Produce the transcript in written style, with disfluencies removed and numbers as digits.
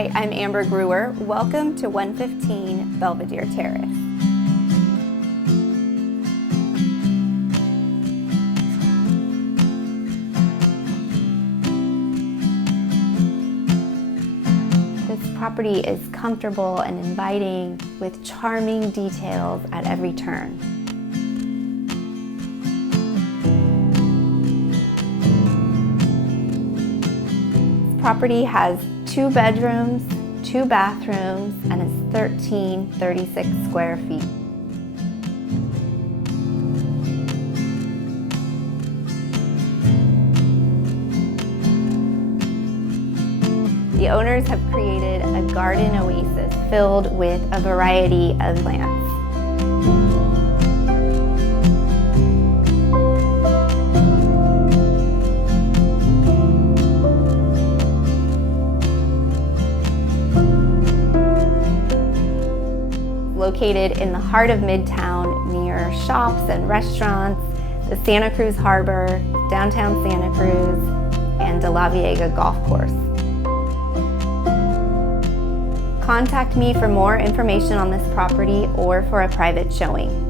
Hi, I'm Amber Brewer. Welcome to 115 Belvedere Terrace. This property is comfortable and inviting with charming details at every turn. This property has 2 bedrooms, 2 bathrooms, and is 1,336 square feet. The owners have created a garden oasis filled with a variety of plants. Located in the heart of Midtown near shops and restaurants, the Santa Cruz Harbor, downtown Santa Cruz, and DeLaveaga Golf Course. Contact me for more information on this property or for a private showing.